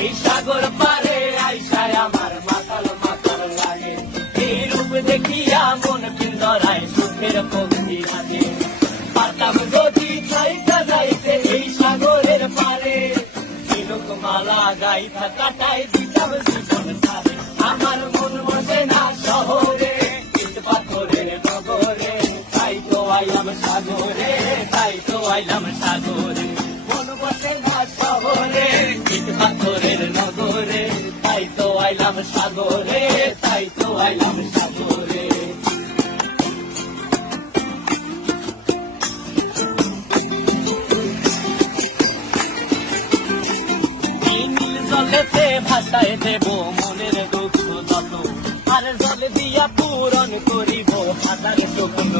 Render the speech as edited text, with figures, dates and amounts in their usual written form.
এই সাগর পারে আইসায় আমার মাতাল মাতাল লাগে, এই রূপ দেখিয়া মন পিন্দরায় সুখের পক্ষী লাগে। পারতাম যদি যাইতে যাইতে এই সাগরের পারে, তিলক মালা গাইথা কাটায় দিতাম জীবন সারে। আমার মন বসে না শহরে, ইট পাথরের নগরে, তাই তো আইলাম সাগরে, তাই তো আইলাম সাগরে। মন বসে না শহরে, ইট পাথরের নগরে, তাই তো আইলাম সাগরে, তাই তো আইলাম সাগরে। জলেতে ভাসায় দেব মনের দুঃখ যত, আর জল দিয়া পূরণ করিব হাজার স্বপ্ন।